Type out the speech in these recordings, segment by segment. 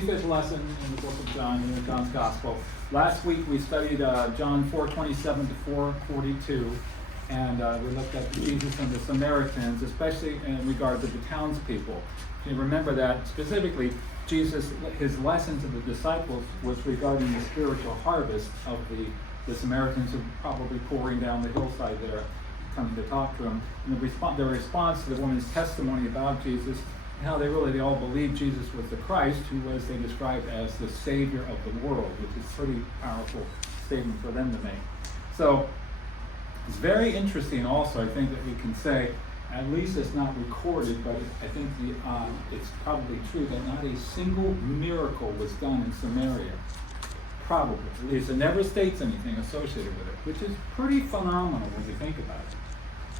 25th lesson in the book of John, in John's Gospel. Last week we studied John 4:27 to 4:42, and we looked at Jesus and the Samaritans, especially in regard to the townspeople. You remember that specifically, Jesus, his lesson to the disciples was regarding the spiritual harvest of the Samaritans who were probably pouring down the hillside there, coming to talk to him. And their response to the woman's testimony about Jesus, and how they all believed Jesus was the Christ, who was, they described as the Savior of the world, which is a pretty powerful statement for them to make. So it's very interesting also, I think, that we can say, at least it's not recorded, but I think it's probably true that not a single miracle was done in Samaria. Probably. At least it never states anything associated with it, which is pretty phenomenal when you think about it.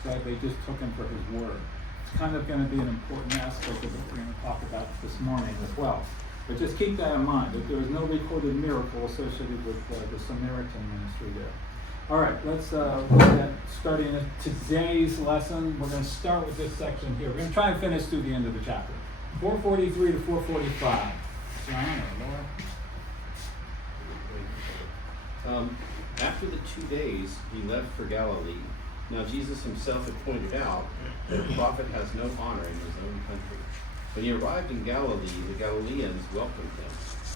That they just took him for his word. It's kind of going to be an important aspect of what we're going to talk about this morning as well. But just keep that in mind, that there is no recorded miracle associated with the Samaritan ministry there. All right, let's look at starting today's lesson. We're going to start with this section here. We're going to try and finish through the end of the chapter. 4:43 to 4:45. John or Laura? After the 2 days, he left for Galilee. Now Jesus himself had pointed out that a prophet has no honor in his own country. When he arrived in Galilee, the Galileans welcomed him.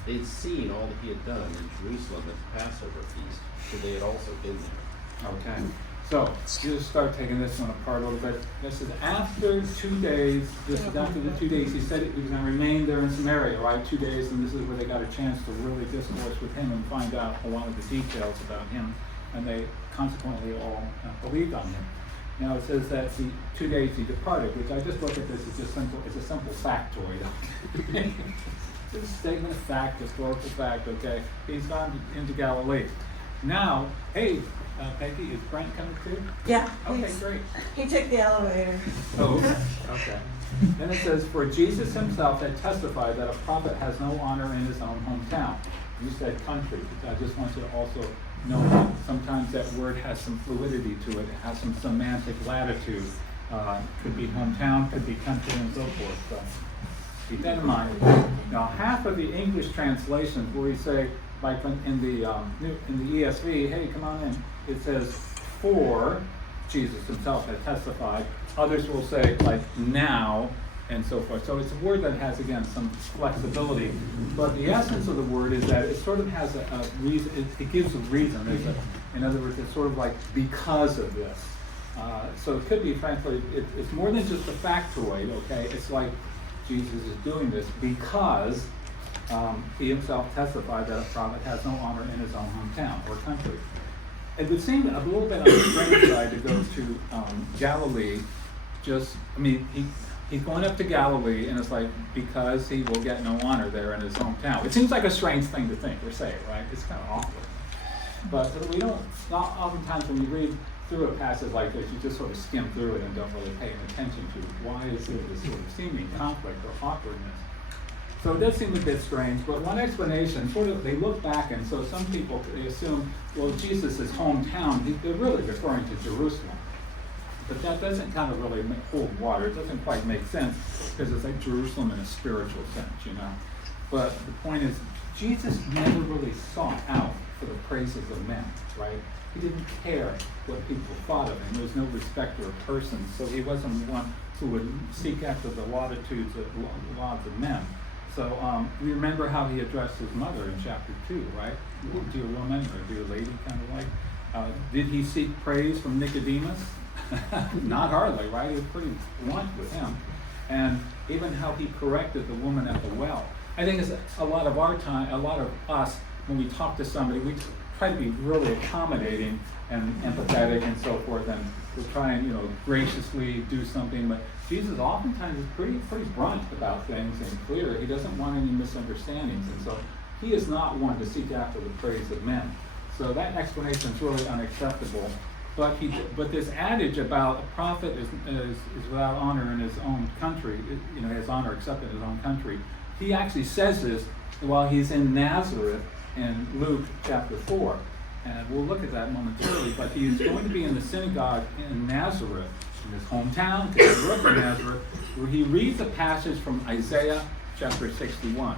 They had seen all that he had done in Jerusalem at the Passover feast, for they had also been there. Okay. So, just start taking this one apart a little bit. This is after 2 days. This is after the 2 days. He said he was going to remain there in Samaria, right? 2 days, and this is where they got a chance to really discourse with him and find out a lot of the details about him. And they consequently all believed on him. Now it says that the 2 days he departed, which I just look at this as just simple. It's a simple factoid. It's a statement of fact, historical fact. Okay, he's gone into Galilee. Now, hey, Peggy, is Brent coming too? Yeah. Okay, great. He took the elevator. Oh, okay. Then it says, for Jesus himself had testified that a prophet has no honor in his own hometown. You said country. I just want you to also know that sometimes that word has some fluidity to it. It has some semantic latitude. Could be hometown, could be country, and so forth. So keep that in mind. Now, half of the English translations where we say, like in the ESV, hey, come on in, it says, for Jesus himself had testified. Others will say, like, now, and so forth. So it's a word that has, again, some flexibility. But the essence of the word is that it sort of has a reason, it gives a reason. In other words, it's sort of like because of this. So it could be, frankly, it's more than just a factoid, okay? It's like Jesus is doing this because he himself testified that a prophet has no honor in his own hometown or country. It would seem a little bit on the strange side to go to Galilee. He's going up to Galilee, and it's like because he will get no honor there in his hometown. It seems like a strange thing to think or say, right? It's kind of awkward. But we don't. Not oftentimes when you read through a passage like this, you just sort of skim through it and don't really pay attention to why is there this sort of seeming conflict or awkwardness. So it does seem a bit strange, but one explanation, sort of, they look back, and so some people, they assume, well, Jesus' hometown, they're really referring to Jerusalem. But that doesn't kind of really hold water. It doesn't quite make sense, because it's like Jerusalem in a spiritual sense, you know. But the point is, Jesus never really sought out for the praises of men, right? He didn't care what people thought of him. There was no respecter of persons, so he wasn't one who would seek after the lauditudes of men. So we remember how he addressed his mother in chapter 2, right? Dear woman, or dear lady, kind of like. Did he seek praise from Nicodemus? Not hardly, right? He was pretty blunt with him. And even how he corrected the woman at the well. I think it's a lot of our time, a lot of us, when we talk to somebody, we try to be really accommodating and empathetic and so forth, and we'll try and, graciously do something. But Jesus oftentimes is pretty blunt about things and clear. He doesn't want any misunderstandings, and so he is not one to seek after the praise of men. So that explanation is really unacceptable. But this adage about a prophet is without honor in his own country, his honor except in his own country. He actually says this while he's in Nazareth in Luke chapter 4. And we'll look at that momentarily, but he is going to be in the synagogue in Nazareth, in his hometown, because he grew up in Nazareth, where he reads a passage from Isaiah chapter 61.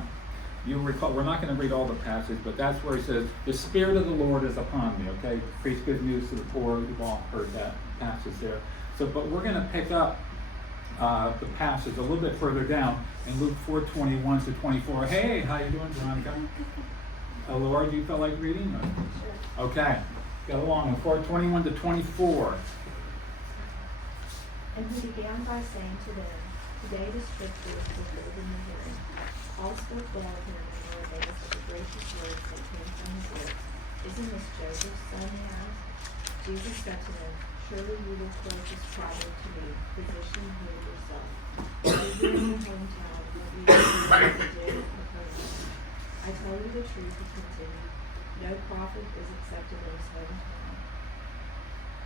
you recall, we're not going to read all the passage, but that's where he says, the Spirit of the Lord is upon me, okay? Preach good news to the poor. You've all heard that passage there. So, but we're going to pick up the passage a little bit further down in Luke 4:21 to 24. Hey, how you doing, Veronica? Laura, do you feel like reading? Or? Okay, go along. 4:21 to 24. And he began by saying to them, today the scripture is fulfilled in your hearing. All spoke well of him and were amazed at the gracious words that came from his lips. Isn't this Joseph's son? He asked. Jesus said to them, surely you will quote this proverb to me, physician, heal yourself. Live in your hometown, what you did in Capernaum. I tell you the truth, he continued. No prophet is accepted in his hometown.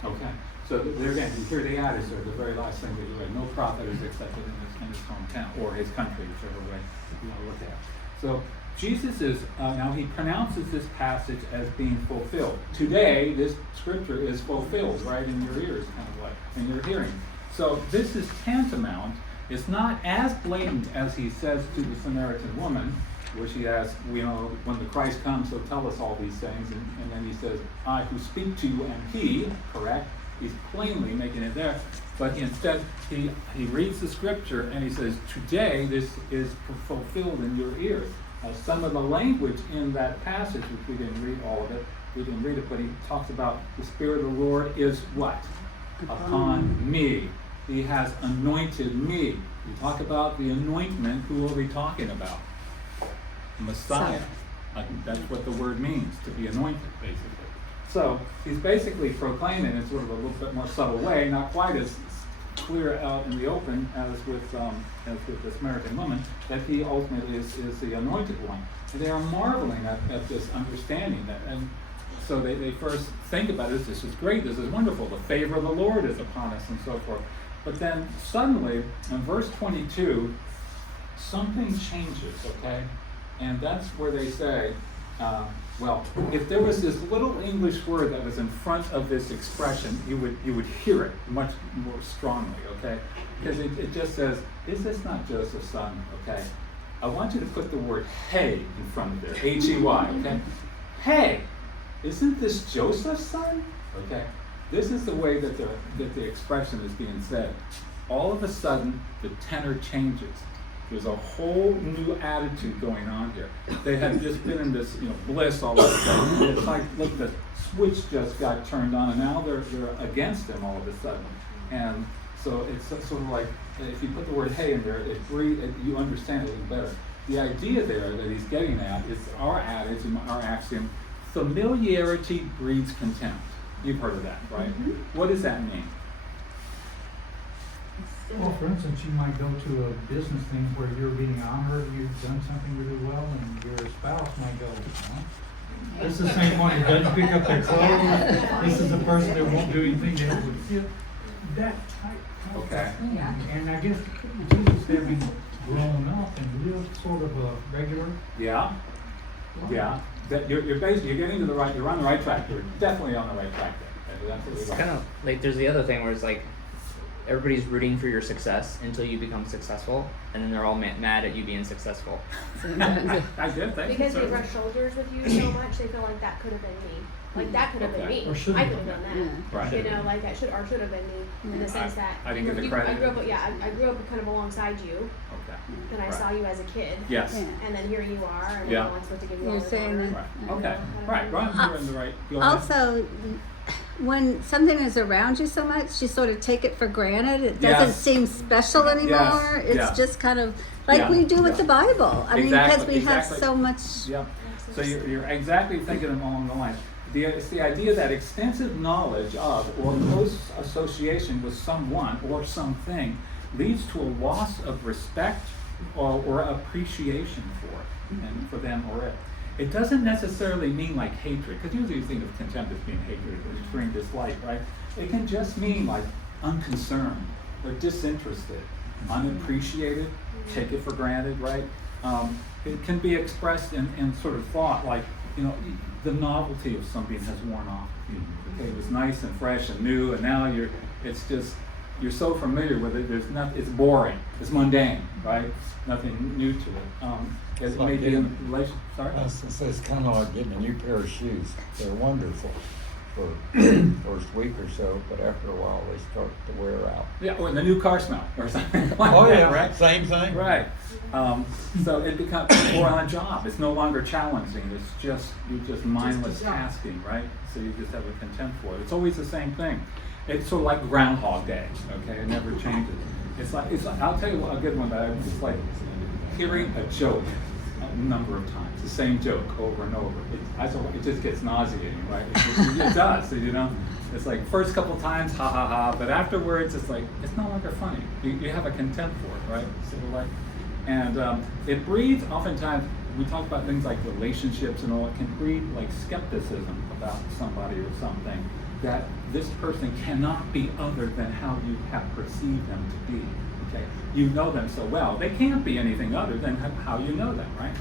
Okay, so there again, you hear the adage there, the very last thing that you read. No prophet is accepted in his hometown or his country, whichever way you want to look at it. So Jesus is, now he pronounces this passage as being fulfilled. Today, this scripture is fulfilled right in your ears, kind of like, in your hearing. So this is tantamount. It's not as blatant as he says to the Samaritan woman, where she asks, you know, when the Christ comes, he'll tell us all these things. And then he says, I who speak to you am he, correct? He's plainly making it there. But instead, he reads the scripture and he says, today this is fulfilled in your ears. Some of the language in that passage, which we didn't read all of it, but he talks about the Spirit of the Lord is what? Upon me. He has anointed me. You talk about the anointment, who are we talking about? Messiah. That's what the word means, to be anointed, basically. So he's basically proclaiming in sort of a little bit more subtle way, not quite as clear out in the open as with the Samaritan woman, that he ultimately is the anointed one. And they are marveling at this understanding. And so they first think about it, this is great, this is wonderful, the favor of the Lord is upon us, and so forth. But then suddenly, in verse 22, something changes, okay? And that's where they say, well, if there was this little English word that was in front of this expression, you would hear it much more strongly, okay? Because it just says, is this not Joseph's son, okay? I want you to put the word hey in front of there, H-E-Y, okay? Hey, isn't this Joseph's son? Okay? This is the way that the expression is being said. All of a sudden, the tenor changes. There's a whole new attitude going on here. They had just been in this, bliss all of a sudden. It's like, look, the switch just got turned on, and now they're against him all of a sudden. And so it's sort of like, if you put the word "hey" in there, you understand it a little better. The idea there that he's getting at is our adage and our axiom: familiarity breeds contempt. You've heard of that, right? Mm-hmm. What does that mean? Well, for instance, you might go to a business thing where you're being honored, you've done something really well, and your spouse might go, huh? This is the same one who doesn't pick up their clothes. This is the person that won't do anything to help with you. That type of thing. And I guess Jesus, having grown up and lived sort of a regular life. Yeah. That you're getting to the right. You're on the right track. You're definitely on the right track there. It's kind of like there's the other thing where it's like everybody's rooting for your success until you become successful, and then they're all mad at you being successful. I did think because so. they rush shoulders with you so much, they feel like that could have been me. Like that could have been me. Or should I have could have been. done that. Right. Like that should have been me in the sense that I didn't get the credit. I grew up kind of alongside you. Okay. Then I saw you as a kid. Yes. And then here you are, and Yeah. no one's supposed to give you all You're the saying honor. that. Right. Okay. Right. Ron, you're in the right. Go ahead. Also, when something is around you so much, you sort of take it for granted. It doesn't Yes. seem special anymore. It's Yeah. just kind of like Yeah. we do with Yeah. the Bible. I mean, because we have so much. Yep. So you're exactly thinking along the lines. It's the idea that extensive knowledge of or close association with someone or something leads to a loss of respect or appreciation for it, and for them or it. It doesn't necessarily mean like hatred, because usually you think of contempt as being hatred or extreme dislike, right? It can just mean like unconcerned or disinterested, unappreciated, take it for granted, right? It can be expressed in sort of thought like, the novelty of something has worn off. Okay, it was nice and fresh and new, and now it's just you're so familiar with it, there's not, it's boring, it's mundane, right? Nothing new to it. It may like be in getting- relation, sorry? I was gonna say, it's kind of like getting a new pair of shoes. They're wonderful for first week or so, but after a while they start to wear out. Yeah, or the new car smell, or something like Oh, that, yeah, right? same thing. Right. So it becomes more on a job. It's no longer challenging. It's just you're just mindless tasking, right? So you just have a contempt for it. It's always the same thing. It's sort of like Groundhog Day. Okay, it never changes. It's like I'll tell you what, a good one. That it's like hearing a joke a number of times, the same joke over and over. It just gets nauseating, right? It does. You know. It's like first couple times, ha ha ha, but afterwards, it's like it's no longer funny. You have a contempt for it, right? So like, and it breeds. Oftentimes, we talk about things like relationships and all. It can breed like skepticism about somebody or something. That this person cannot be other than how you have perceived them to be. Okay, you know them so well; they can't be anything other than how you know them, right?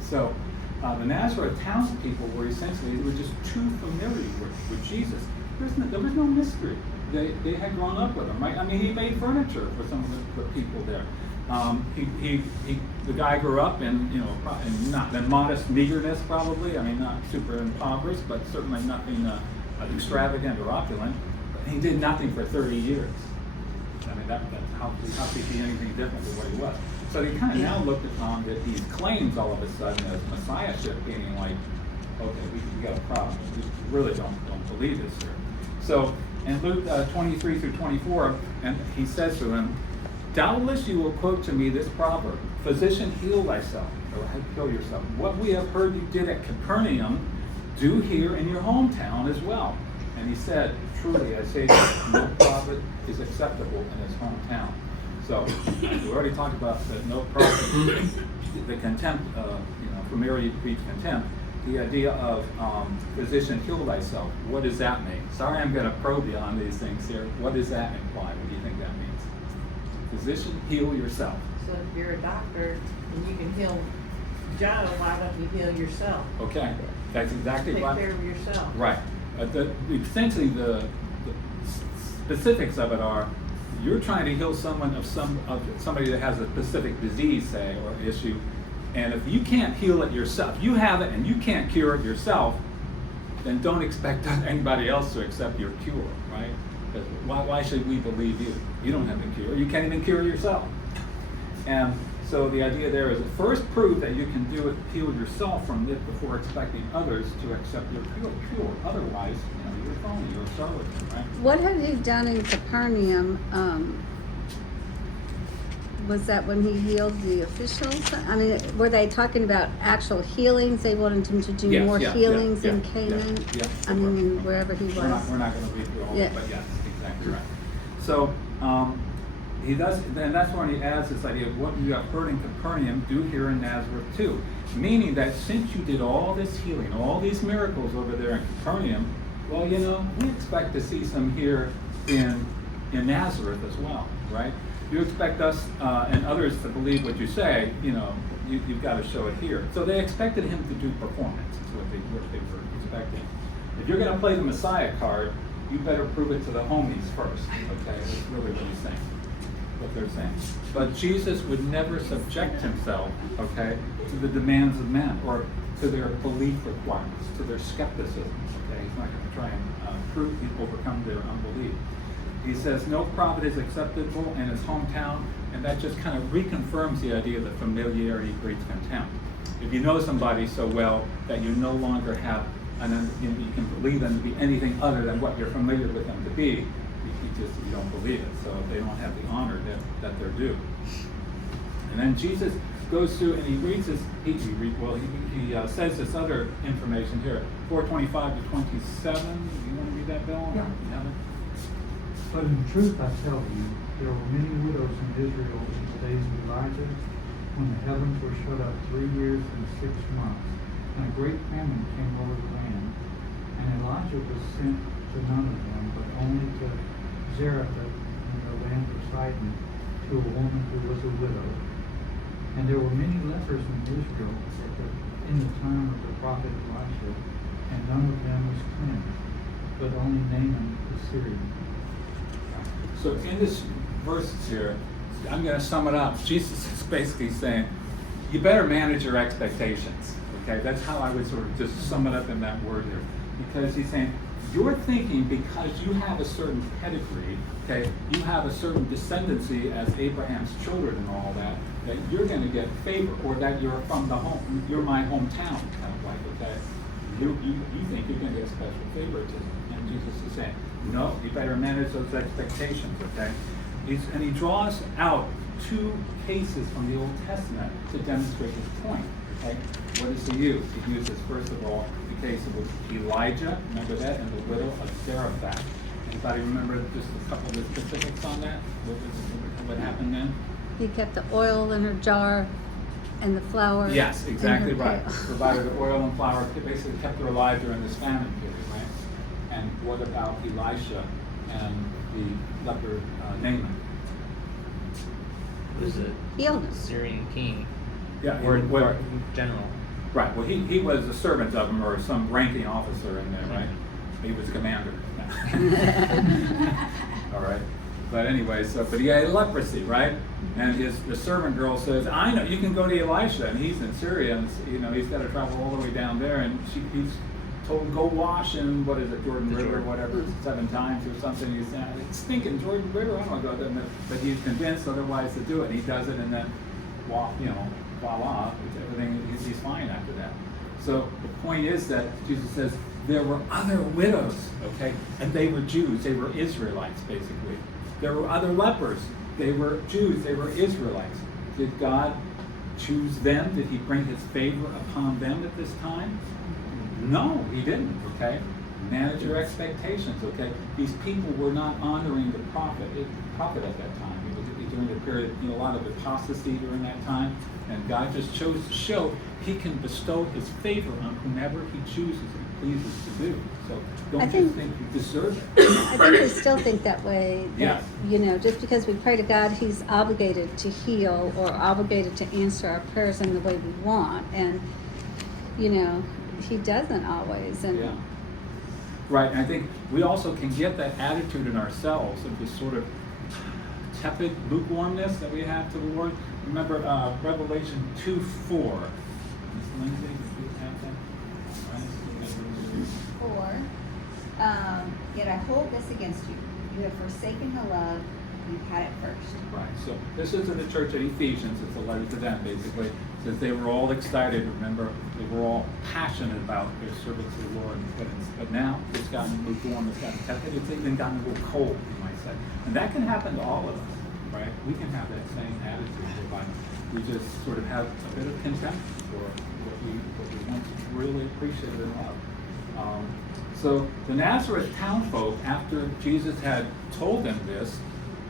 So. The Nazareth townspeople were essentially, they were just too familiar with Jesus. There was no mystery. They had grown up with him, right? I mean, he made furniture for some of the people there. The guy grew up in, you know, in not in modest meagerness probably. I mean, not super impoverished, but certainly nothing extravagant or opulent. But he did nothing for 30 years. I mean, that's how could he be anything different than what he was? So he kind of now looked upon these claims all of a sudden as messiahship, being like, okay, we got a problem. We really don't believe this here. So in Luke 23 through 24, and he says to him, doubtless you will quote to me this proverb, physician, heal thyself, or heal yourself. What we have heard you did at Capernaum, do here in your hometown as well. And he said, truly I say to you, no prophet is acceptable in his hometown. So we already talked about that no prophet, the contempt, familiarity breeds contempt. The idea of physician, heal thyself. What does that mean? Sorry, I'm going to probe you on these things here. What does that imply? What do you think that means? Physician, heal yourself. So if you're a doctor and you can heal Joe, why don't you heal yourself? Okay, that's exactly Take right. care of yourself. Right. Essentially, the specifics of it are, you're trying to heal someone of somebody that has a specific disease, say, or issue, and if you can't heal it yourself, you have it and you can't cure it yourself, then don't expect anybody else to accept your cure, right? Because why should we believe you? You don't have the cure. You can't even cure yourself. And so the idea there is first prove that you can do it, heal yourself from it before expecting others to accept your cure. Otherwise, you're a phony, you're a charlatan, right? What had he done in Capernaum? Was that when he healed the officials? I mean, were they talking about actual healings? They wanted him to do Yes, more yeah, healings yeah, in yeah, Canaan? yeah, I mean, in wherever he was. We're not going to read through all of Yeah. it, but yes, exactly right. So he does, and that's when he adds this idea of what you have heard in Capernaum, do here in Nazareth too. Meaning that since you did all this healing, all these miracles over there in Capernaum, well, we expect to see some here in Nazareth as well, right? You expect us and others to believe what you say, you've got to show it here. So they expected him to do performance, is what they were expecting. If you're going to play the Messiah card, you better prove it to the homies first, okay? That's really what they're saying. But Jesus would never subject himself, okay, to the demands of men or to their belief requirements, to their skepticism, okay? He's not going to try and overcome their unbelief. He says, no prophet is acceptable in his hometown, and that just kind of reconfirms the idea that familiarity breeds contempt. If you know somebody so well that you no longer have, you can believe them to be anything other than what you're familiar with them to be, you don't believe it. So they don't have the honor that they're due. And then Jesus goes through and he reads this. He says this other information here, 4:25 to 27. Do you want to read that, Bill? Yeah. You have it? But in truth I tell you, there were many widows in Israel in the days of Elijah, when the heavens were shut up 3 years and 6 months, and a great famine came over the land. And Elijah was sent to none of them, but only to Zarephath in the land of Sidon, to a woman who was a widow. And there were many lepers in Israel in the time of the prophet Elisha, and none of them was cleansed, but only Naaman the Syrian. So in this verses here, I'm going to sum it up. Jesus is basically saying, you better manage your expectations. Okay, that's how I would sort of just sum it up in that word here. Because he's saying, you're thinking because you have a certain pedigree, okay, you have a certain descendancy as Abraham's children and all that, that you're going to get favor, or that you're from the home, you're my hometown, kind of like, okay, you think you're going to get special favoritism. And Jesus is saying, no, you better manage those expectations, okay? And he draws out two cases from the Old Testament to demonstrate his point, okay? What does he use? He uses, first of all, the case of Elijah, remember that, and the widow of Zarephath. Anybody remember just a couple of the specifics on that? What happened then? He kept the oil in her jar and the flour. Yes, exactly in her right. pail. Provided the oil and flour, basically kept her alive during this famine period, right? And what about Elisha and the leper Naaman? It was a Healed him. Syrian king. Yeah, Or what- general. Right, well, he was a servant of him, or some ranking officer in there, right? He was commander. All right, but anyway, but he had leprosy, right? And the servant girl says, I know, you can go to Elisha, and he's in Syria, and he's got to travel all the way down there, and he's told, go wash in, what is it, Jordan The River, Jordan. whatever, 7 times or something. He's saying, it's stinking Jordan River, I don't want to go there. But he's convinced otherwise to do it, and he does it, and then, voila, everything, he's fine after that. So the point is that Jesus says there were other widows, okay, and they were Jews, they were Israelites, basically. There were other lepers, they were Jews, they were Israelites. Did God choose them? Did he bring his favor upon them at this time? No, he didn't, okay? Manage your expectations, okay? These people were not honoring the prophet at that time. It was during the period, a lot of apostasy during that time, and God just chose to show he can bestow his favor on whomever he chooses and pleases to do. So don't just think you deserve it. I think we still think that way. That, Yes. just because we pray to God, he's obligated to heal or obligated to answer our prayers in the way we want. And, he doesn't always. And Yeah. Right, and I think we also can get that attitude in ourselves of this sort of tepid lukewarmness that we have to the Lord. Remember Revelation 2:4. Ms. Lindsay, do you have that? Or, yet I hold this against you. You have forsaken the love you had at first. Right, so this is in the church at Ephesians, it's a letter to them basically. It says they were all excited, remember, they were all passionate about their service to the Lord. But now it's gotten lukewarm, it's gotten tepid, it's even gotten a little cold, you might say. And that can happen to all of us, right? We can have that same attitude whereby we just sort of have a bit of contempt for what we once really appreciated and loved. So the Nazareth townfolk, after Jesus had told them this,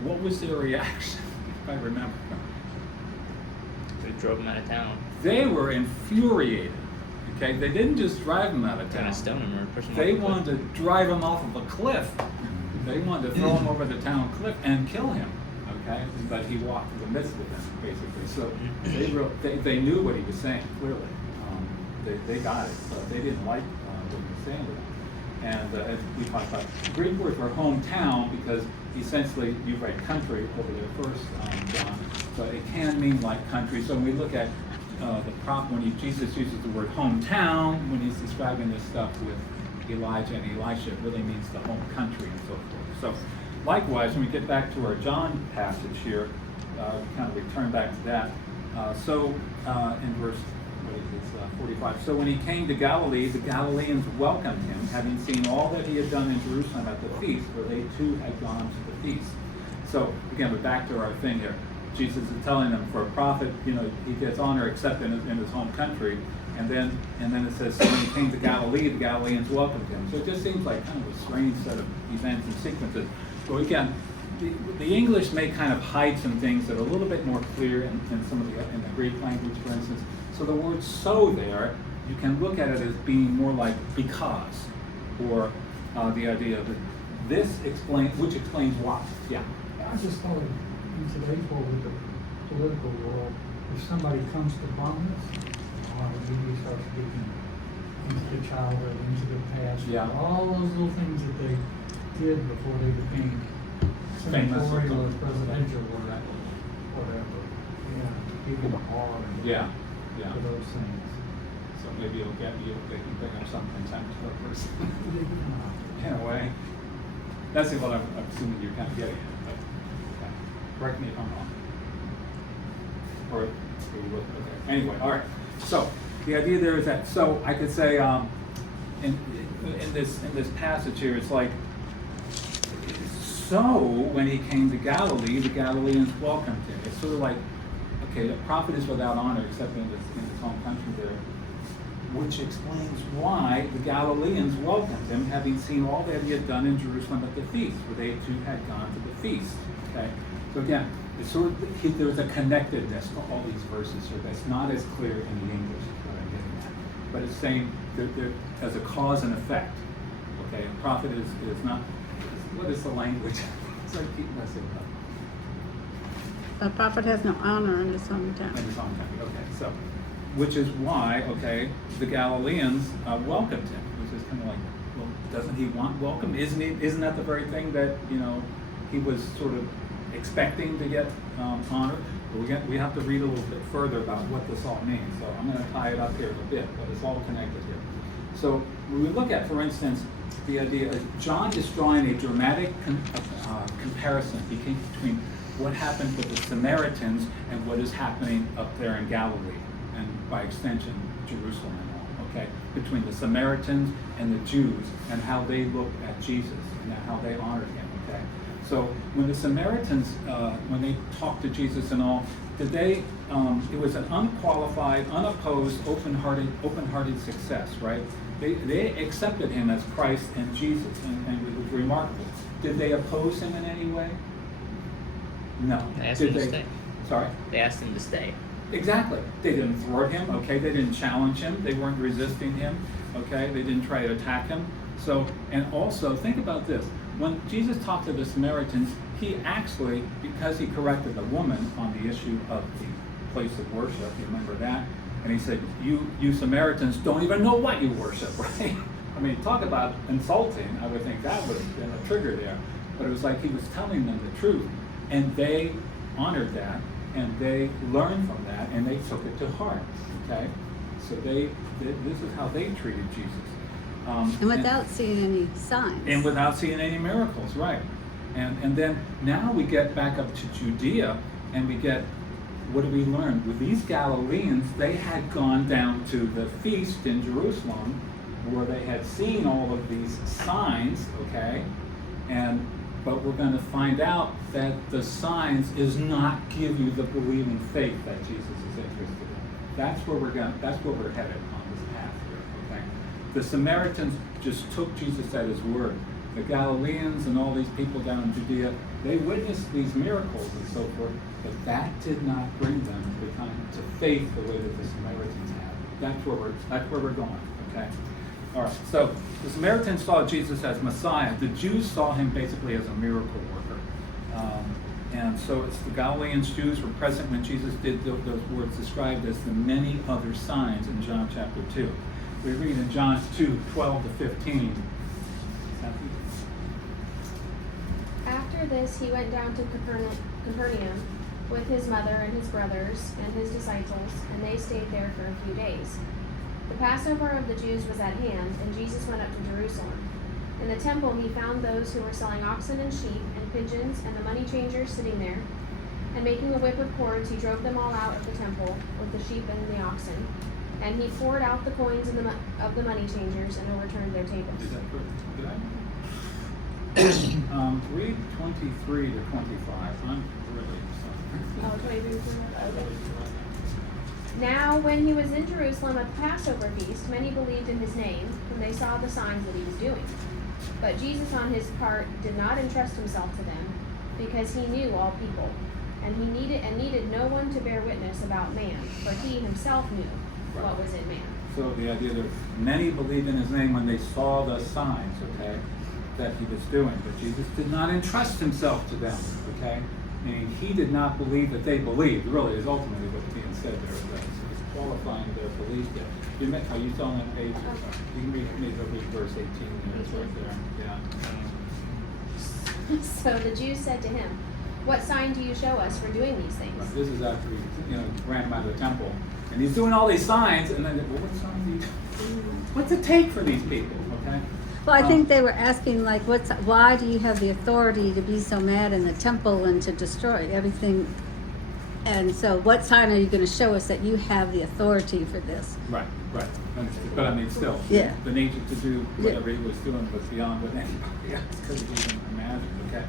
what was their reaction, if I remember? They drove him out of town. They were infuriated, okay? They didn't just drive him out of Trying town. to stone him or push him They off a cliff. wanted to drive him off of a cliff. They wanted to throw him over the town cliff and kill him, okay? But he walked in the midst of them, basically. So they knew what he was saying, clearly. They got it, but they didn't like what he was saying to them. And as we talked about, Greek word for hometown, because essentially you write country over there first, John, so it can mean like country. So when we look at Jesus uses the word hometown, when he's describing this stuff with Elijah and Elisha, it really means the home country and so forth. So likewise, when we get back to our John passage here, kind of return back to that. In verse 45. So when he came to Galilee, the Galileans welcomed him, having seen all that he had done in Jerusalem at the feast, for they too had gone to the feast. So again, we're back to our thing here. Jesus is telling them, for a prophet, he gets honor except in his home country. And then it says, so when he came to Galilee, the Galileans welcomed him. So it just seems like kind of a strange set of events and sequences. So again, the English may kind of hide some things that are a little bit more clear in some of in the Greek language, for instance. So the word "so" there, you can look at it as being more like because, or the idea that this explains, which explains what. Yeah. I just thought in today's world with the political world, if somebody comes to prominence, the media starts getting into the childhood, into the past, Yeah. all those little things that they did before they became famous. or Senatorial or something. presidential or whatever. Yeah, people are. Yeah, yeah. For those things. So maybe they can bring up some contempt for a person. In a way. That's what I'm assuming you're kind of getting at, but, okay. Correct me if I'm wrong. Or you look, okay. Anyway, all right. So the idea there is that, so I could say, in this passage here, it's like, so when he came to Galilee, the Galileans welcomed him. It's sort of like, okay, the prophet is without honor except in his home country there, which explains why the Galileans welcomed him, having seen all that he had done in Jerusalem at the feast, where they too had gone to the feast. Okay, so again, it's sort of, there's a connectedness to all these verses here that's not as clear in the English, is what I'm getting at. But it's saying there as a cause and effect. Okay, a prophet is not. What is the language? So I keep messing up. A prophet has no honor in his hometown. In his own country. Okay, so, which is why, okay, the Galileans welcomed him, which is kind of like, well, doesn't he want welcome? Isn't that the very thing that, you know, he was sort of expecting to get honored? But we have to read a little bit further about what this all means. So I'm going to tie it up here a bit, but it's all connected here. So when we look at, for instance, the idea John is drawing a dramatic comparison between what happened with the Samaritans and what is happening up there in Galilee, and by extension, Jerusalem and all, okay? Between the Samaritans and the Jews, and how they looked at Jesus, and how they honored him, okay? So when the Samaritans, when they talked to Jesus and all, did they, it was an unqualified, unopposed, open-hearted success, right? They accepted him as Christ and Jesus, and it was remarkable. Did they oppose him in any way? No. They asked him to stay. Sorry? They asked him to stay. Exactly. They didn't thwart him, okay? They didn't challenge him. They weren't resisting him, okay? They didn't try to attack him. So, and also, think about this. When Jesus talked to the Samaritans, he actually, because he corrected the woman on the issue of the place of worship, you remember that? And he said, you Samaritans don't even know what you worship, right? I mean, talk about insulting. I would think that would have been a trigger there. But it was like he was telling them the truth. And they honored that, and they learned from that, and they took it to heart, okay? So this is how they treated Jesus. And without seeing any signs. And without seeing any miracles, right. And then now we get back up to Judea, and we get, what do we learn? With these Galileans, they had gone down to the feast in Jerusalem, where they had seen all of these signs, okay? But we're going to find out that the signs is not give you the believing faith that Jesus is interested in. That's where we're headed on this path here, okay? The Samaritans just took Jesus at his word. The Galileans and all these people down in Judea, they witnessed these miracles and so forth, but that did not bring them to faith the way that the Samaritans have. That's where we're going, okay? All right, so the Samaritans saw Jesus as Messiah. The Jews saw him basically as a miracle worker. And so it's the Galileans, Jews were present when Jesus did those words described as the many other signs in John chapter 2. We read in John 2:12-15. After this, he went down to Capernaum with his mother and his brothers and his disciples, and they stayed there for a few days. The Passover of the Jews was at hand, and Jesus went up to Jerusalem. In the temple he found those who were selling oxen and sheep and pigeons and the money changers sitting there. And making a whip of cords, he drove them all out of the temple with the sheep and the oxen. And he poured out the coins of the money changers and overturned their tables. Is that good? Did I? Read 23 to 25. I'm really sorry. Oh, 23 to 25. Okay. Now, when he was in Jerusalem at the Passover feast, many believed in his name, when they saw the signs that he was doing. But Jesus, on his part, did not entrust himself to them, because he knew all people, and he needed no one to bear witness about man, for he himself knew what was in man. So the idea that many believed in his name when they saw the signs, okay, that he was doing, but Jesus did not entrust himself to them, okay? Meaning he did not believe that they believed. Really, is ultimately what's being said there. It's qualifying their belief there. Are you still on that page? You can read verse 18 there. It's right there. Yeah. So the Jews said to him, "What sign do you show us for doing these things?" Right, this is after he, ran him out of the temple. And he's doing all these signs, and then, well, what sign do you what's it take for these people, okay? Well, I think they were asking, like, why do you have the authority to be so mad in the temple and to destroy everything? And so, what sign are you going to show us that you have the authority for this? Right. But I mean, still, Yeah. the nature to do whatever he was doing was beyond what anybody else could have even imagined, okay?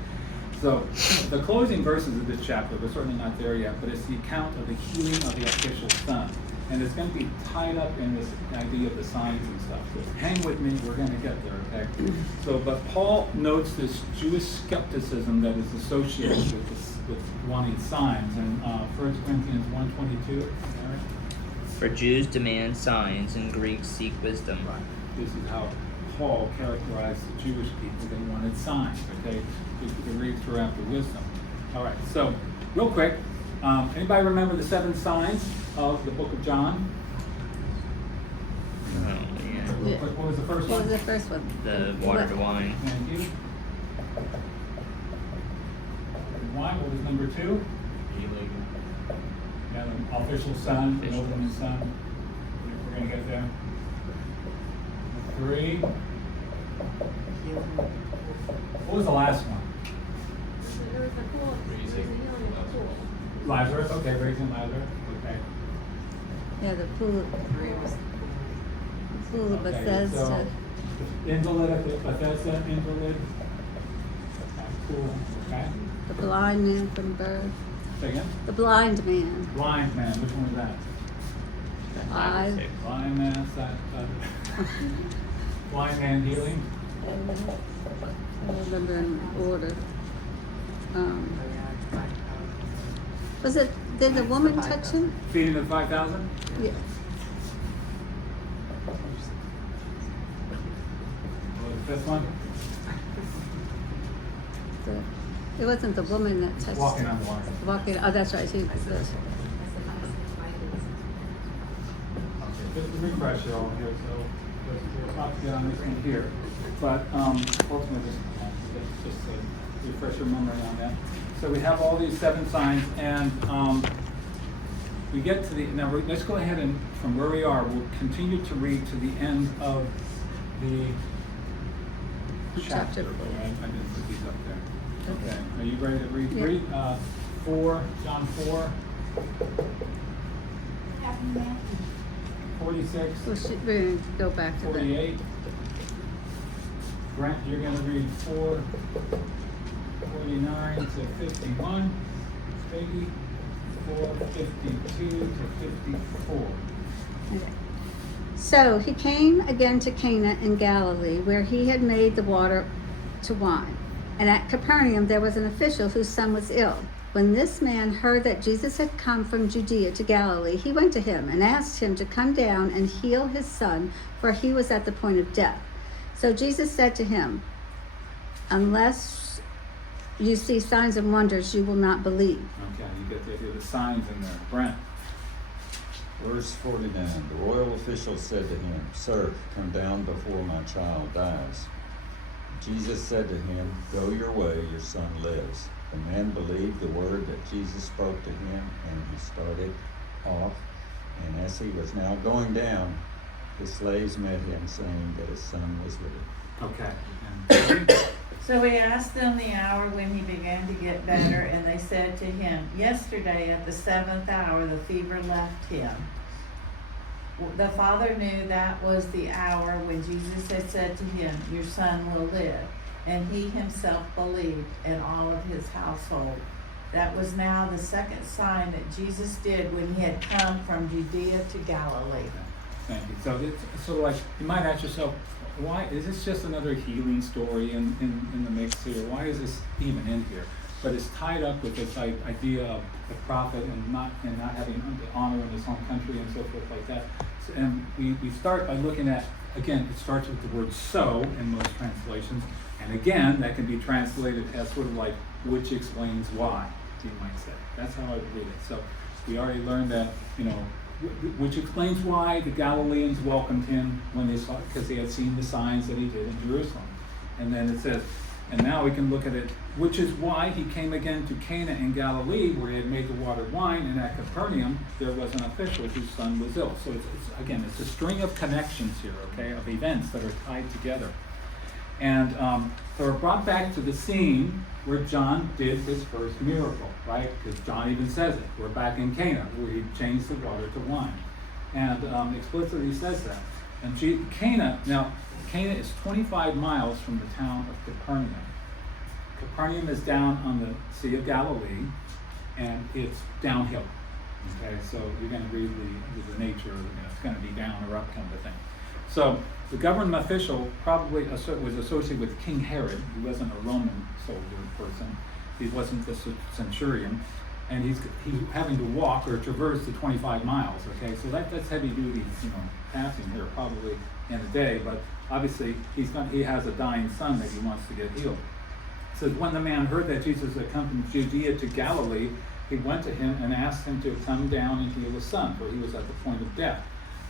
So, the closing verses of this chapter, we're certainly not there yet, but it's the account of the healing of the official son. And it's going to be tied up in this idea of the signs and stuff. So hang with me, we're going to get there, okay? So, but Paul notes this Jewish skepticism that is associated with wanting signs. And 1 Corinthians 1:22, right? For Jews demand signs and Greeks seek wisdom. Right. This is how Paul characterized the Jewish people. They wanted signs, okay? The Greeks were after wisdom. All right, so real quick, anybody remember the 7 signs of the book of John? Oh, yeah. Real quick, what was the first What one? was the first one? The water to wine. Thank you. Wine, what was number 2? Healing. Yeah, the official son, the Official. nobleman's son. We're gonna get there. 3. What was the last one? There was the pool. There was the healing of the pool. Lazarus, okay, raising Lazarus, okay. Yeah, the pool of Okay, Bethesda. so, invalid at the Bethesda, invalid. Okay, cool, okay. The blind man from birth. Say again? The blind man. Blind man, which one was that? Five. Blind man, blind man healing. I don't remember in order. Did the woman touch him? Feeding the 5,000? Yeah. What was the 5th one? It wasn't the woman that touched Walking him. on water. Walking, oh, that's right. She was. Okay, just to refresh it all here, so there's a lot to get on this one here. But ultimately, just to refresh your memory on that. So we have all these 7 signs, and we get to the, now let's go ahead and from where we are, we'll continue to read to the end of the chapter. Chapter. Right? I didn't put these up there. Okay, are you ready to read? Yeah. Read 4, John 4, 46. Well, we're going to go back to that. 48. Brent, you're gonna read 4, 49 to 51. Peggy, 4, 52 to 54. Okay. So he came again to Cana in Galilee, where he had made the water to wine. And at Capernaum there was an official whose son was ill. When this man heard that Jesus had come from Judea to Galilee, he went to him and asked him to come down and heal his son, for he was at the point of death. So Jesus said to him, "Unless you see signs and wonders, you will not believe." Okay, you get to hear the signs in there. Brent. Verse 49, the royal official said to him, "Sir, come down before my child dies." Jesus said to him, "Go your way, your son lives." The man believed the word that Jesus spoke to him, and he started off. And as he was now going down, his slaves met him, saying that his son was living. Okay. And So he asked them the hour when he began to get better, and they said to him, "Yesterday at the 7th hour the fever left him." The father knew that was the hour when Jesus had said to him, "Your son will live." And he himself believed, and all of his household. That was now the second sign that Jesus did when he had come from Judea to Galilee. Thank you. So it's sort of like, you might ask yourself, why is this just another healing story in the mix here? Why is this even in here? But it's tied up with this idea of the prophet and not having the honor in his home country and so forth like that. So, and we start by looking at, again, it starts with the word "so" in most translations, and again that can be translated as sort of like "which explains why," you might say. That's how I would read it. So we already learned that, which explains why the Galileans welcomed him when they saw, because they had seen the signs that he did in Jerusalem. And then it says, And now we can look at it, which is why he came again to Cana in Galilee, where he had made the water wine, and at Capernaum there was an official whose son was ill. So it's a string of connections here, okay, of events that are tied together. And so we're brought back to the scene where John did his first miracle, right? Because John even says it. We're back in Cana, where he changed the water to wine. And explicitly says that. And Cana is 25 miles from the town of Capernaum. Capernaum is down on the Sea of Galilee, and it's downhill. Okay, so you're going to read the nature of it. It's going to be down or up kind of a thing. So the government official probably was associated with King Herod. He wasn't a Roman soldier person. He wasn't the centurion. And he's having to walk or traverse the 25 miles, okay? So that's heavy duty, passing here probably in a day, but obviously he has a dying son that he wants to get healed. It says, when the man heard that Jesus had come from Judea to Galilee, he went to him and asked him to come down and heal his son, for he was at the point of death.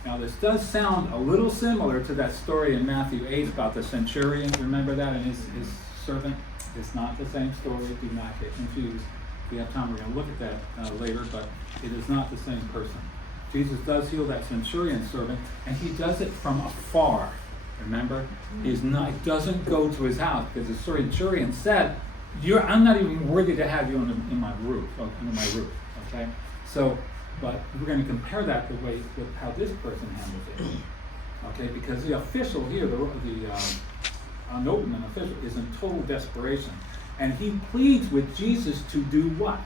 Now this does sound a little similar to that story in Matthew 8 about the centurion. Remember that, and his servant? It's not the same story. Do not get confused. If we have time, we're going to look at that later, but it is not the same person. Jesus does heal that centurion servant, and he does it from afar. Remember? He doesn't go to his house, because the centurion said, I'm not even worthy to have you under my roof. Okay? So, but we're going to compare that with how this person handled it. Okay? Because the official here, the nobleman official, is in total desperation. And he pleads with Jesus to do what?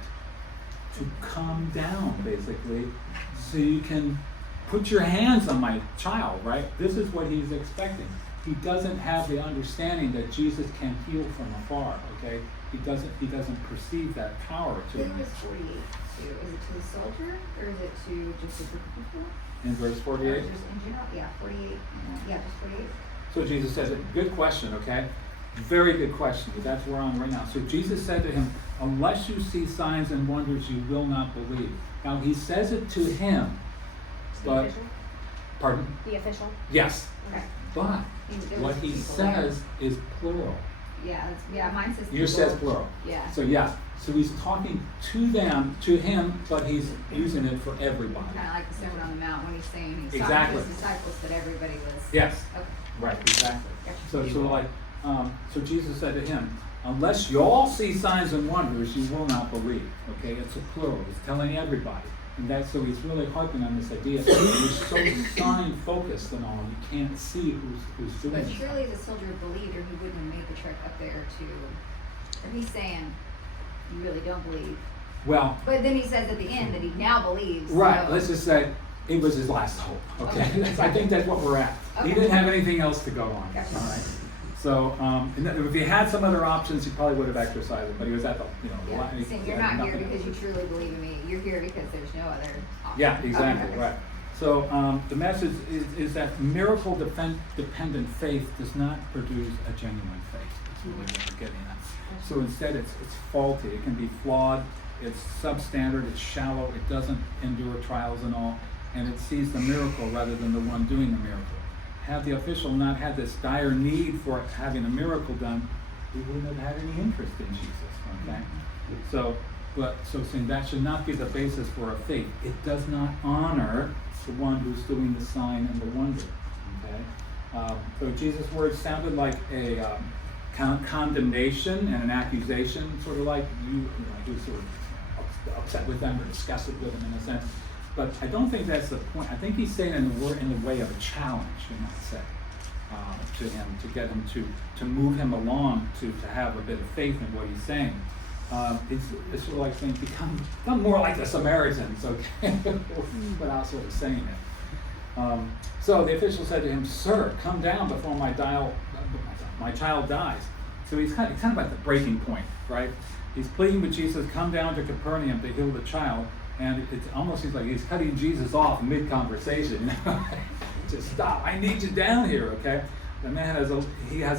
To come down, basically, so you can put your hands on my child, right? This is what he's expecting. He doesn't have the understanding that Jesus can heal from afar, okay? He doesn't perceive that power to him. Who was 48 to? Is it to the soldier, or is it to just a group of people? In verse 48? Or just in general? Yeah, 48. Yeah, just 48. So Jesus says, good question, okay? Very good question, because that's where I'm right now. So Jesus said to him, unless you see signs and wonders, you will not believe. Now he says it to him, but, pardon? The official? Yes. Okay. But what he says is plural. Yeah, mine says Yours says plural. Yeah. So yeah, so he's talking to him, but he's using it for everybody. Kind of like the Sermon on the Mount when he's saying he's Exactly. talking to his disciples, but everybody was. Yes. Okay. Right, exactly. Gotcha. So Jesus said to him, unless you all see signs and wonders, you will not believe. Okay, it's a plural. He's telling everybody. And so he's really harping on this idea. You're so sign focused and all, you can't see who's doing it. But surely the soldier believed, or he wouldn't have made the trek up there to. Or he's saying, you really don't believe. Well, But then he says at the end that he now believes. right, so- let's just say it was his last hope. Okay, I think that's what we're at. He Okay. didn't have anything else to go on. Gotcha. All right. So, and if he had some other options, he probably would have exercised it. But he was at the, Yeah, he he's saying had you're not here nothing because else. you truly believe in me. You're here because there's no other option. Yeah, exactly, Okay. right. So the message is that miracle dependent faith does not produce a genuine faith. That's really what we're getting at. So instead, it's faulty. It can be flawed. It's substandard. It's shallow. It doesn't endure trials and all, and it sees the miracle rather than the one doing the miracle. Had the official not had this dire need for having a miracle done, he wouldn't have had any interest in Jesus. Okay, so saying that should not be the basis for a faith. It does not honor the one who's doing the sign and the wonder. Okay, so Jesus' words sounded like a condemnation and an accusation, sort of like he was sort of upset with them or discussed it with them in a sense. But I don't think that's the point. I think he's saying in the way of a challenge, you might say, to him, to get him to move him along, to have a bit of faith in what he's saying. It's sort of like saying, become more like the Samaritans, okay, without sort of saying it. So the official said to him, "Sir, come down before my child dies." So he's kind of at the breaking point, right? He's pleading with Jesus, come down to Capernaum to heal the child. And it almost seems like he's cutting Jesus off mid-conversation. Just stop. I need you down here, okay? The man has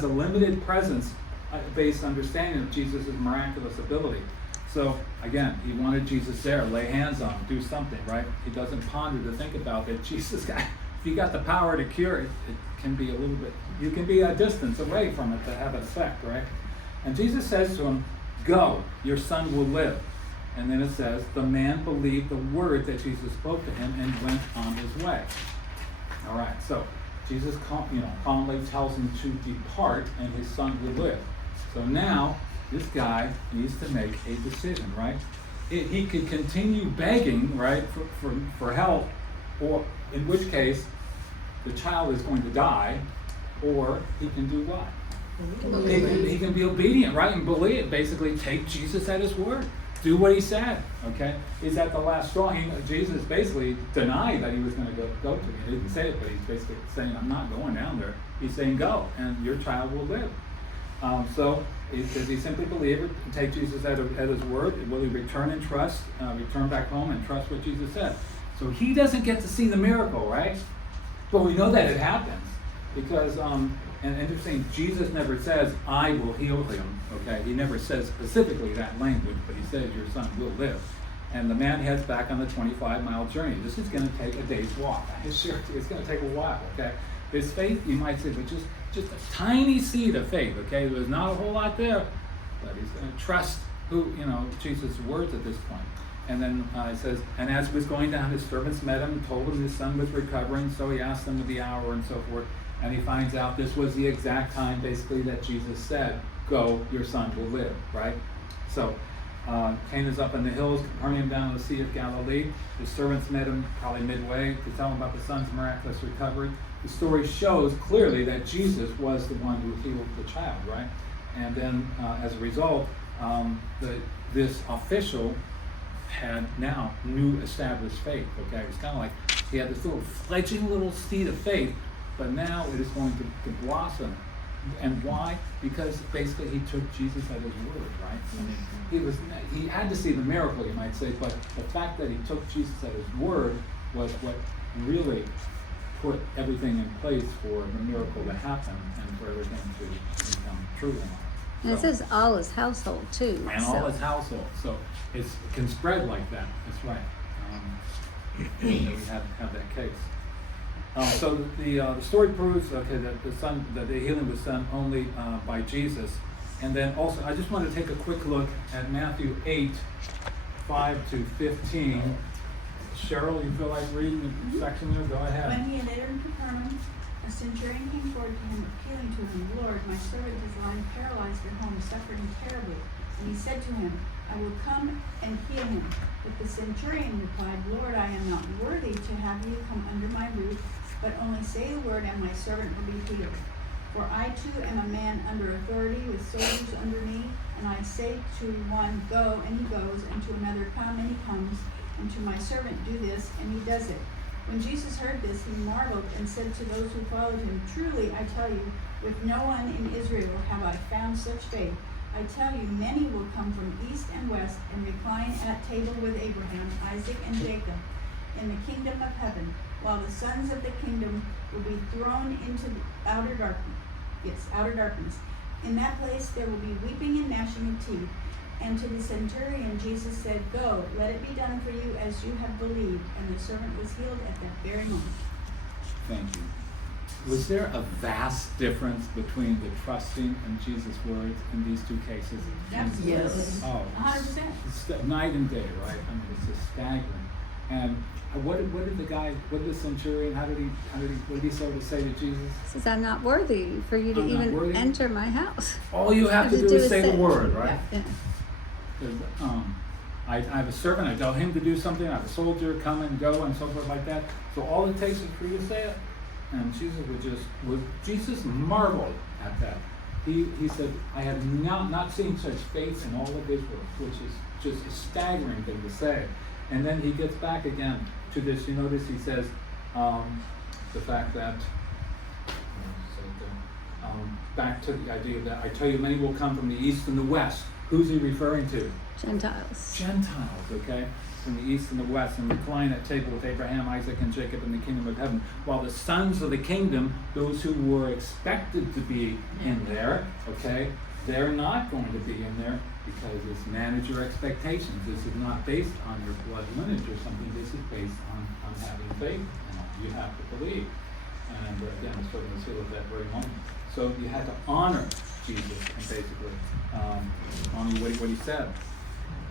a limited presence-based understanding of Jesus' miraculous ability. So, again, he wanted Jesus there. Lay hands on him. Do something, right? He doesn't ponder to think about that Jesus guy. If you got the power to cure it, it can be a little bit... You can be a distance away from it to have an effect, right? And Jesus says to him, go, your son will live. And then it says, the man believed the word that Jesus spoke to him and went on his way. All right, so Jesus calmly tells him to depart and his son will live. So now this guy needs to make a decision, right? He could continue begging, right, for help, or in which case the child is going to die, or he can do what? He can be obedient, right, and believe, basically take Jesus at his word. Do what he said, okay? He's at the last straw. Jesus basically denied that he was going to go to me. He didn't say it, but he's basically saying, I'm not going down there. He's saying, go, and your child will live. So does he simply believe it and take Jesus at his word? Will he return and trust, return back home and trust what Jesus said? So he doesn't get to see the miracle, right? But we know that it happens because, and interesting, Jesus never says, I will heal him, okay? He never says specifically that language, but he says your son will live. And the man heads back on the 25-mile journey. This is going to take a day's walk. It's going to take a while, okay? His faith, you might say, but just a tiny seed of faith, okay? There's not a whole lot there, but he's going to trust Jesus' words at this point. And then it says, and as he was going down, his servants met him and told him his son was recovering, so he asked them of the hour and so forth. And he finds out this was the exact time, basically, that Jesus said, go, your son will live, right? So Cana's up in the hills, Capernaum down in the Sea of Galilee. His servants met him probably midway to tell him about the son's miraculous recovery. The story shows clearly that Jesus was the one who healed the child, right? And then as a result, this official had now new established faith, okay? It's kind of like he had this little fledgling little seed of faith, but now it is going to blossom. And why? Because basically he took Jesus at his word, right? I mean, he had to see the miracle, you might say, but the fact that he took Jesus at his word was what really put everything in place for the miracle to happen and for everything to become true. And it says all his household too. And all his household. So it can spread like that. That's right. We have that case. So the story proves that the healing was done only by Jesus. And then also, I just want to take a quick look at Matthew 8:5-15. Cheryl, you feel like reading the section there? Go ahead. When he had entered Capernaum, a centurion came forward to him, appealing to him, Lord, my servant is lying paralyzed at home, suffering terribly. And he said to him, I will come and heal him. But the centurion replied, Lord, I am not worthy to have you come under my roof, but only say the word, and my servant will be healed. For I too am a man under authority, with soldiers under me, and I say to one, go, and he goes, and to another, come, and he comes, and to my servant, do this, and he does it. When Jesus heard this, he marveled and said to those who followed him, truly, I tell you, with no one in Israel have I found such faith. I tell you, many will come from east and west and recline at table with Abraham, Isaac, and Jacob in the kingdom of heaven, while the sons of the kingdom will be thrown into outer darkness. Yes, outer darkness. In that place there will be weeping and gnashing of teeth. And to the centurion Jesus said, go, let it be done for you as you have believed. And the servant was healed at that very moment. Thank you. Was there a vast difference between the trusting and Jesus' words in these two cases? Absolutely. Yes. Oh, 100%. it's night and day, right? I mean, it's just staggering. And what did the centurion, what did he sort of say to Jesus? He says, I'm not worthy for you to I'm not even worthy. enter my house. All you have to do is say the word, right? Yeah. I have a servant, I tell him to do something, I have a soldier, come and go, and so forth like that. So all it takes is for you to say it. And Jesus marveled at that. He said, I have not seen such faith in all of Israel, which is just a staggering thing to say. And then he gets back again to this. You notice he says the fact that, back to the idea that I tell you many will come from the east and the west. Who's he referring to? Gentiles. Gentiles, okay? From the east and the west, and recline at table with Abraham, Isaac, and Jacob in the kingdom of heaven. While the sons of the kingdom, those who were expected to be in there, okay, they're not going to be in there because it's manage your expectations. This is not based on your blood lineage or something. This is based on having faith. You have to believe. And again, the servant was healed at that very moment. So you had to honor Jesus, and basically, on what he said.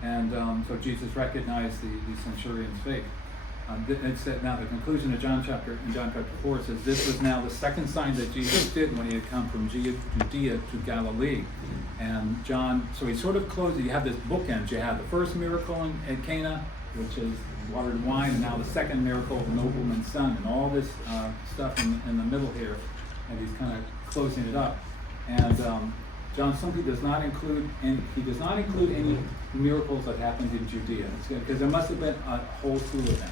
And so Jesus recognized the centurion's faith. It said, now the conclusion of John chapter 4 says, this was now the second sign that Jesus did when he had come from Judea to Galilee. And John, so he sort of closed it. You have this bookends. You have the first miracle in Cana, which is water and wine, and now the second miracle of the nobleman's son, and all this stuff in the middle here. And he's kind of closing it up. And John simply does not include any miracles that happened in Judea, because there must have been a whole slew of them,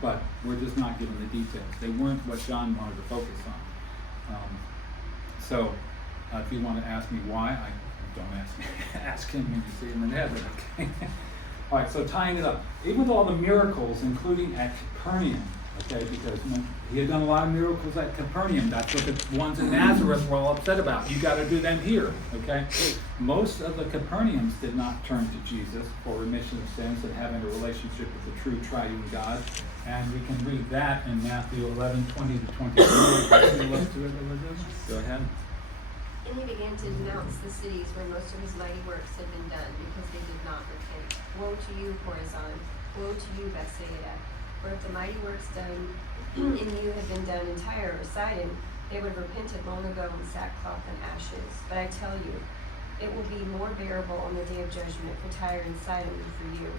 but we're just not given the details. They weren't what John wanted to focus on. So if you want to ask me why, don't ask me. Ask him when you see him in heaven. Okay. All right. So tying it up, even with all the miracles, including at Capernaum. Okay, because he had done a lot of miracles at Capernaum. That's what the ones in Nazareth were all upset about. You got to do them here, okay? Most of the Capernaums did not turn to Jesus for remission of sins and having a relationship with the true triune God. And we can read that in Matthew 11:20 to 24. Go ahead. And he began to denounce the cities where most of his mighty works had been done, because they did not repent. Woe to you, Chorazin! Woe to you, Bethsaida! For if the mighty works done in you had been done in Tyre or Sidon, they would have repented long ago in sackcloth and ashes. But I tell you, it will be more bearable on the day of judgment for Tyre and Sidon than for you.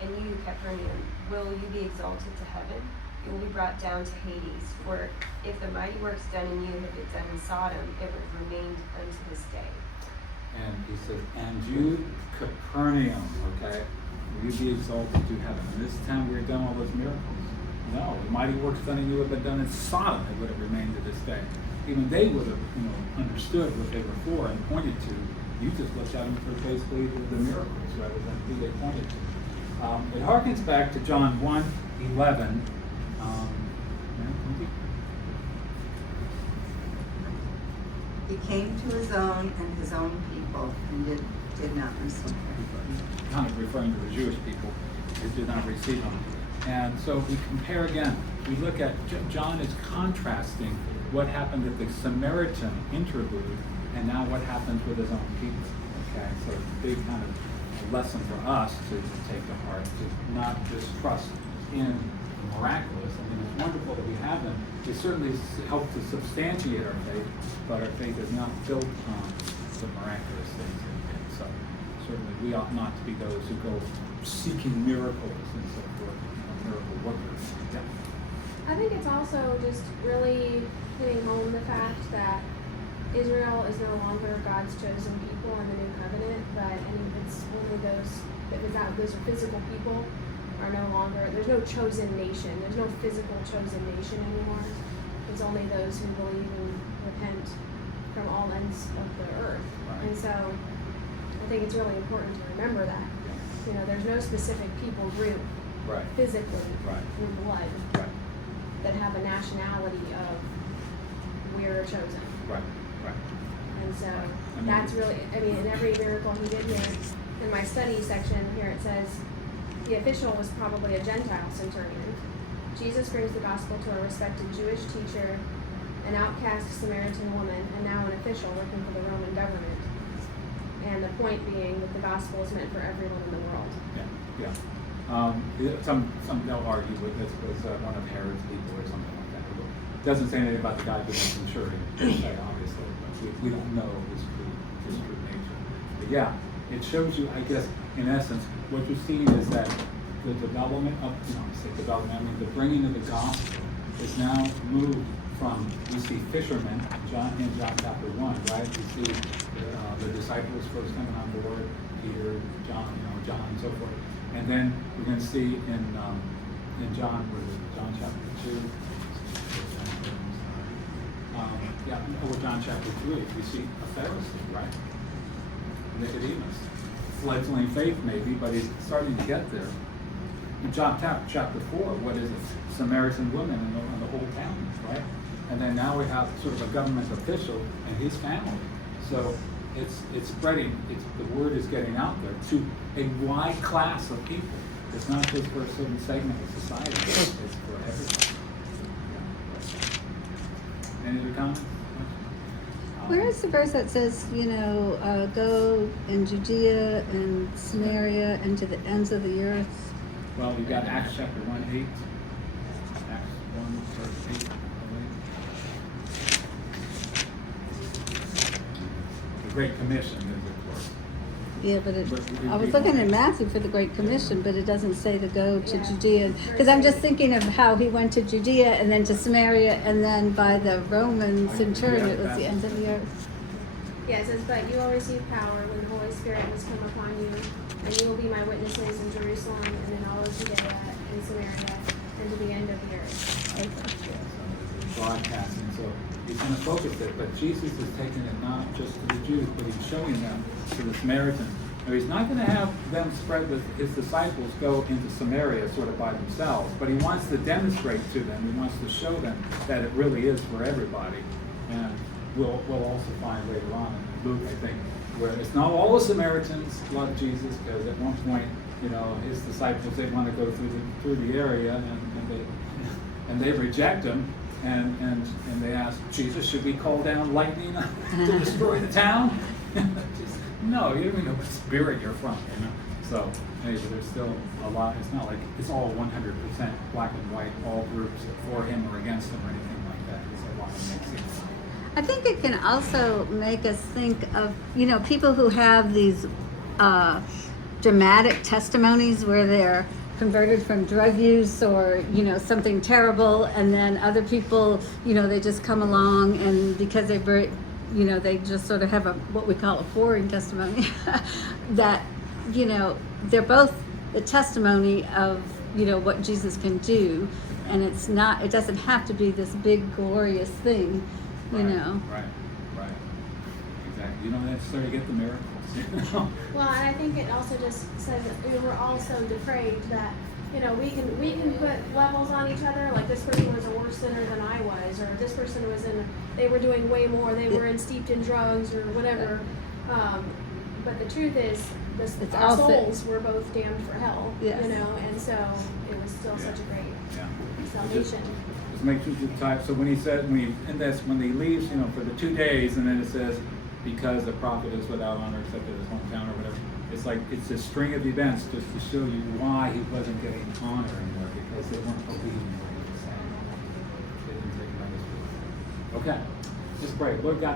And you, Capernaum, will you be exalted to heaven? You will be brought down to Hades. For if the mighty works done in you had been done in Sodom, it would have remained unto this day. And he said, and you, Capernaum, okay? Will you be exalted to heaven? And this time we had done all those miracles. No, the mighty works done in you have been done in Sodom. It would have remained to this day. Even they would have, understood what they were for and pointed to. You just looked at them for basically the miracles rather than who they pointed to. It harkens back to John 1:11. He came to his own, and his own people, and did not receive him. Kind of referring to the Jewish people who did not receive him. And so we compare again. We look at John is contrasting what happened at the Samaritan interlude and now what happens with his own people. Okay, so it's a big kind of lesson for us to take to heart, to not just trust in the miraculous. I mean, it's wonderful that we have them. They certainly help to substantiate our faith, but our faith is not built on the miraculous things. So certainly we ought not to be those who go seeking miracles and so forth, miracle workers. Yeah. I think it's also just really hitting home the fact that Israel is no longer God's chosen people in the new covenant, but it's only those are physical people are no longer, there's no chosen nation, there's no physical chosen nation anymore. It's only those who believe and repent from all ends of the earth. Right. And so I think it's really important to remember that. There's no specific people group physically in blood that have a nationality of we're chosen. Right. And so that's really, in every miracle he did here, in my study section here it says, the official was probably a Gentile centurion. Jesus brings the gospel to a respected Jewish teacher, an outcast Samaritan woman, and now an official working for the Roman government. And the point being that the gospel is meant for everyone in the world. Yeah. Some they'll argue with this was one of Herod's people or something like that. It doesn't say anything about the guy being a centurion, obviously, but we don't know his true nature. But yeah, it shows you, I guess, in essence, what you're seeing is that the development of, the bringing of the gospel is now moved from, we see fishermen, in John chapter 1, right? We see the disciples first coming on board, Peter, John and so forth. And then we're going to see in John chapter 2, John chapter 3, we see a Pharisee, right? Nicodemus. Fledgling faith maybe, but he's starting to get there. In John chapter 4, what is it? Samaritan woman and the whole town, right? And then now we have sort of a government official and his family. So it's spreading, the word is getting out there to a wide class of people. It's not just for a certain segment of society, it's for everybody. Any other comments? Where is the verse that says, go in Judea and Samaria and to the ends of the earth? Well, you've got Acts chapter 1:8. Acts 1 verse 8. The Great Commission is, of course. Yeah, but I was read looking at 1:8. Matthew for the Great Commission, but it doesn't say to go to Yeah. Judea. Because I'm just thinking of how he went to Judea and then to Samaria, and then by the Roman centurion, it was the end of the earth. Yeah, it says, but you will receive power when the Holy Spirit has come upon you, and you will be my witnesses in Jerusalem and in all of Judea and Samaria and to the end of the earth. Broadcasting, so he's going to focus it, but Jesus is taking it not just to the Jews, but he's showing them to the Samaritans. Now, he's not going to have them spread with his disciples go into Samaria sort of by themselves, but he wants to demonstrate to them, he wants to show them that it really is for everybody. And we'll also find later on in Luke, I think, where it's not all the Samaritans love Jesus, because at one point, his disciples, they want to go through the area, and they reject him. And they ask Jesus, should we call down lightning to destroy the town? No, you don't even know what spirit you're from, So, anyway, there's still a lot. It's not like it's all 100% black and white, all groups for him or against him or anything like that. There's a lot of mixing. I think it can also make us think of, people who have these dramatic testimonies where they're converted from drug use or something terrible, and then other people they just come along, and because they just sort of have what we call a boring testimony that they're both the testimony of what Jesus can do, and it doesn't have to be this big glorious thing. Right, exactly. You don't necessarily get the miracles. Well, and I think it also just says that we're all so depraved that we can put levels on each other. Like, this person was a worse sinner than I was, or this person they were doing way more. They were steeped in drugs or whatever. But the truth is, our souls were both damned for hell. Yes. And so it was still such a great salvation. Just make sure you type. So when he leaves, for the 2 days, and then it says, because the prophet is without honor except in his hometown or whatever. It's a string of events just to show you why he wasn't getting honor anymore, because they weren't believing what he was saying. They didn't take him at his word. Okay, let's pray. Lord God.